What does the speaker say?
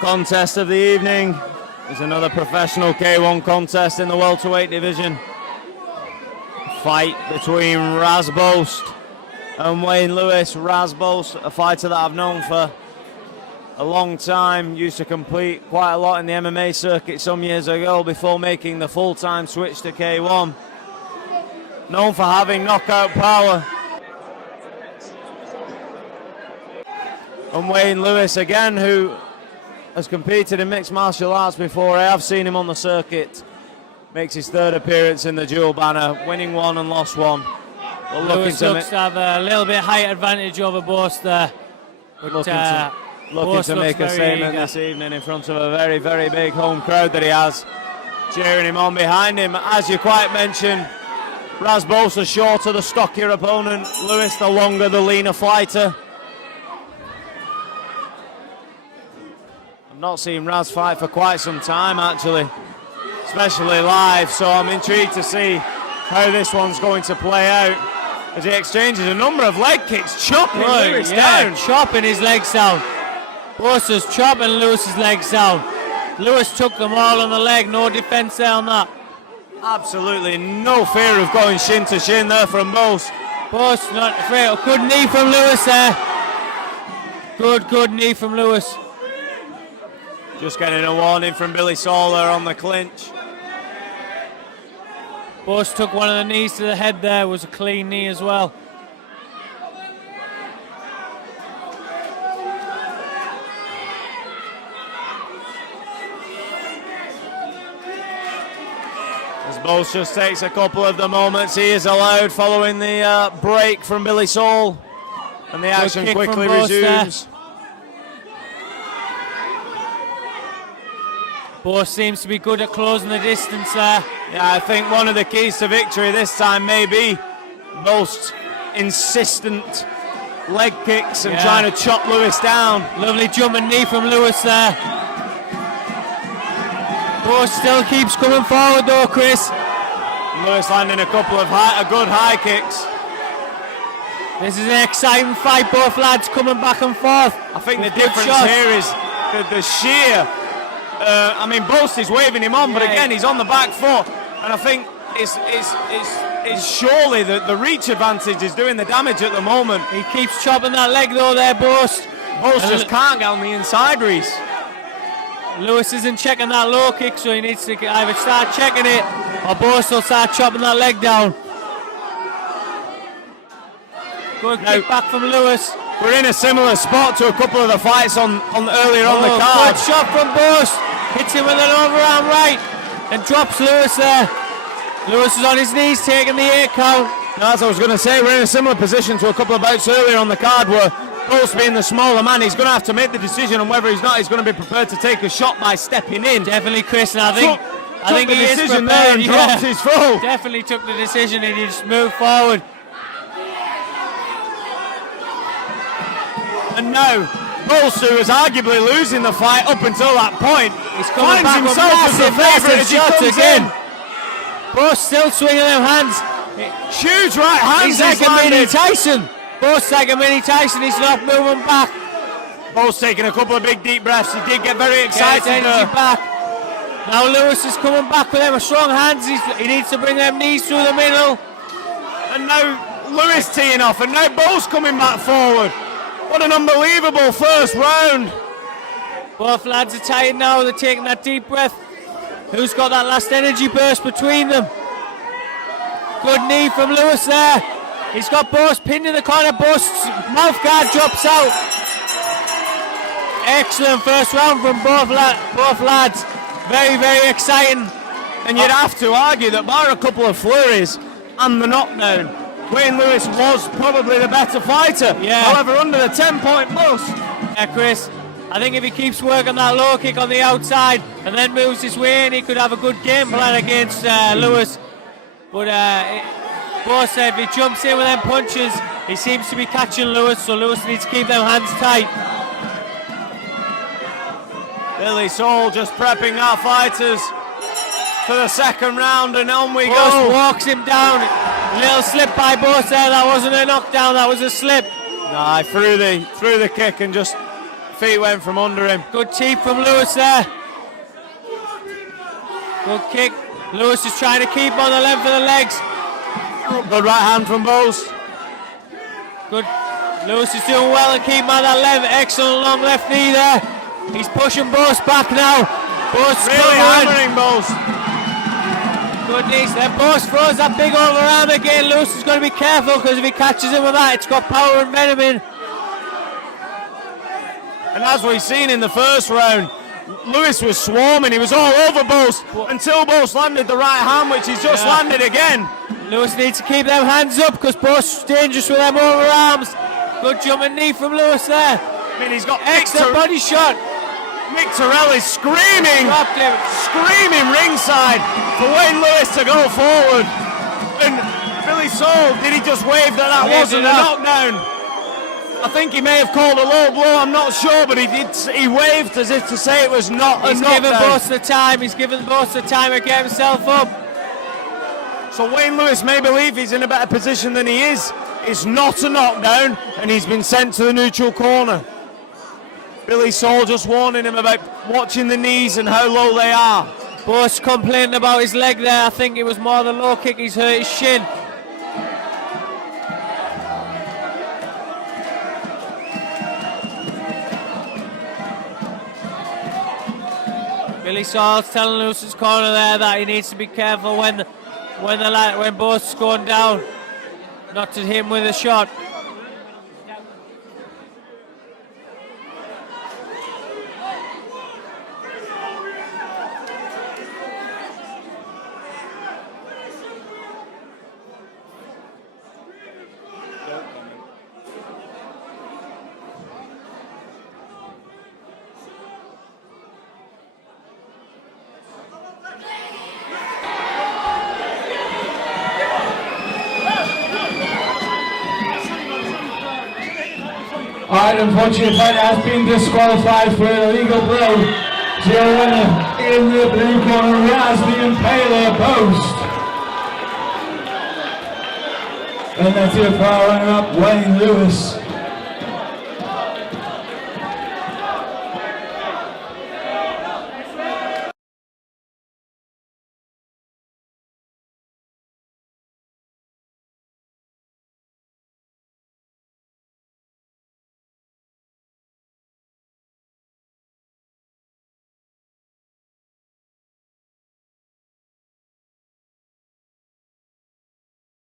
Contest of the evening is another professional K1 contest in the welterweight division. Fight between Boast and Wayne Lewis. Boast, a fighter that I've known for a long time, used to compete quite a lot in the MMA circuit some years ago before making the full-time switch to K1. Known for having knockout power. And Wayne Lewis again, who has competed in mixed martial arts before. I have seen him on the circuit. Makes his third appearance in the dual banner, winning one and lost one. Lewis looks to have a little bit height advantage over Boast there. Looking to make a statement this evening in front of a very, very big home crowd that he has, cheering him on behind him. As you quite mentioned, Boast the shorter, the stockier opponent. Lewis the longer, the leaner fighter. Not seen Raz fight for quite some time actually, especially live, so I'm intrigued to see how this one's going to play out as he exchanges a number of leg kicks, chopping Lewis down. Chopping his legs down. Boast is chopping Lewis's legs down. Lewis took them all on the leg, no defence there on that. Absolutely no fear of going shin to shin there from Boast. Boast not afraid. Good knee from Lewis there. Good knee from Lewis. Just getting a warning from Billy Sawler on the clinch. Boast took one of the knees to the head there, was a clean knee as well. As Boast just takes a couple of the moments he is allowed following the break from Billy Saul. And the action quickly resumes. Boast seems to be good at closing the distance there. Yeah, I think one of the keys to victory this time may be Boast's insistent leg kicks and trying to chop Lewis down. Lovely jumping knee from Lewis there. Boast still keeps coming forward though, Chris. Lewis landing a couple of good high kicks. This is an exciting fight, both lads coming back and forth. I think the difference here is the sheer... I mean, Boast is waving him on, but again, he's on the back foot, and I think it's surely the reach advantage is doing the damage at the moment. He keeps chopping that leg though there, Boast. Boast just can't get on the inside, Reece. Lewis isn't checking that low kick, so he needs to either start checking it, or Boast will start chopping that leg down. Good kick back from Lewis. We're in a similar spot to a couple of the fights on earlier on the card. Good shot from Boast. Hits him with an overarm right and drops Lewis there. Lewis is on his knees taking the 8 count. Now, as I was going to say, we're in a similar position to a couple of bouts earlier on the card where Boast being the smaller man, he's going to have to make the decision on whether he's going to be prepared to take a shot by stepping in. Definitely, Chris, and I think he is prepared. There and drops his throw. Definitely took the decision and he just moved forward. And now, Boast, who was arguably losing the fight up until that point, he's coming back with massive shots again. Boast still swinging them hands. Huge right hands. He's like a mini Tyson. Boast like a mini Tyson. He's not moving back. Boast taking a couple of big deep breaths. He did get very excited. Energy back. Now Lewis is coming back with them strong hands. He needs to bring them knees through the middle. And now Lewis teeing off, and now Boast coming back forward. What an unbelievable first round. Both lads are tired now. They're taking that deep breath. Who's got that last energy burst between them? Good knee from Lewis there. He's got Boast pinned in the corner. Boast's mouth guard drops out. Excellent first round from both lads. Very, very exciting. And you'd have to argue that bar a couple of flurries and the knockdown, Wayne Lewis was probably the better fighter. Yeah. However, under the 10-point bust. Yeah, Chris, I think if he keeps working that low kick on the outside and then moves his way in, he could have a good game plan against Lewis. But Boast said if he jumps in with them punches, he seems to be catching Lewis, so Lewis needs to keep them hands tight. Billy Saul just prepping our fighters for the second round, and on we Boast go. walks him down. Little slip by Boast there. That wasn't a knockdown, that was a slip. Nah, threw the kick and just feet went from under him. Good teep from Lewis there. Good kick. Lewis is trying to keep on the length of the legs. Good right hand from Boast. Good. Lewis is doing well and keeping on that length. Excellent long left knee there. He's pushing Boast back now. Boast Really hammering Boast. Good knees there. Boast throws that big overarm again. Lewis is going to be careful because if he catches him with that, it's got power and venom in. And as we've seen in the first round, Lewis was swarming. He was all over Boast until Boast landed the right hand, which he's just landed again. Lewis needs to keep them hands up because Boast is dangerous with them overarms. Good jumping knee from Lewis there. I mean, he's got excellent body shot. Mick Terrell is screaming ringside for Wayne Lewis to go forward. And Billy Saul, did he just wave that wasn't a knockdown? I think he may have called a low blow, I'm not sure, but he waved as if to say it was not a knockdown. He's given Boast the time, he's given Boast the time to get himself up. So Wayne Lewis may believe he's in a better position than he is. It's not a knockdown, and he's been sent to the neutral corner. Billy Saul just warning him about watching the knees and how low they are. Boast complaining about his leg there. I think it was more the low kick, he's hurt his shin. Billy Saul's telling Lewis's corner there that he needs to be careful when Boast's going down, not to hit him with a shot. Alright, unfortunately, the fighter has been disqualified for an illegal blow. So your winner in the blue corner, the Impaler, Boast. And that's your far runner-up, Wayne Lewis.